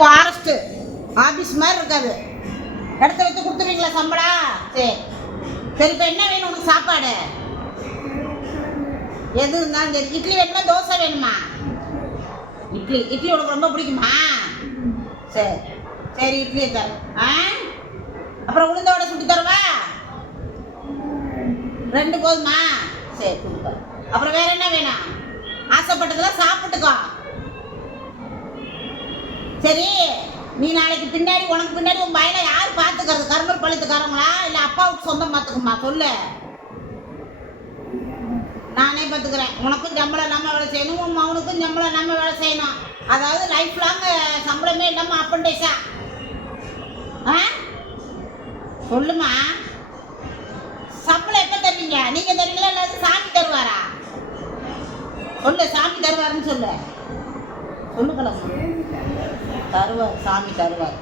Forest office மாதிரி இருக்காது. இடத்த வச்சு கொடுத்துருவீங்களா சம்பளம்? சரி சரி. இப்போ என்ன வேணும் உனக்கு? சாப்பாடு எது இருந்தாலும் சரி. இட்லி வேணுமா தோசை வேணுமா? இட்லி. இட்லி உனக்கு ரொம்ப பிடிக்குமா? சரி சரி, இட்லியை தர. அப்புறம் உளுந்த வடை சுட்டு தருவா? 2 போதுமா? சரி கொடுப்பா. அப்புறம் வேற என்ன வேணும்? ஆசைப்பட்டதெல்லாம் சாப்பிட்டுக்கோ. சரி, நீ நாளைக்கு பின்னாடி உனக்கு பின்னாடி உன் பையனை யார் பார்த்துக்கிறது? கருங்கல் பழுத்துக்காரங்களா இல்லை அப்பாவுக்கு சொந்தம் பார்த்துக்குமா? சொல்லு. நானே பார்த்துக்கிறேன். உனக்கும் சம்பளம் இல்லாமல் வேலை செய்யணும், உன் மகனுக்கும் சம்பளம் இல்லாமல் வேலை செய்யணும். அதாவது லைஃப் லாங் சம்பளமே இல்லாமல் அப்பண்டேஸா? சொல்லுமா. சம்பளம் எப்போ தருவீங்க? நீங்கள் தருவீங்களா இல்லை சாமி தருவாரா? சொல்லு. சாமி தருவாருன்னு சொல்லு. சொல்லுங்களா. தருவார், சாமி தருவார்.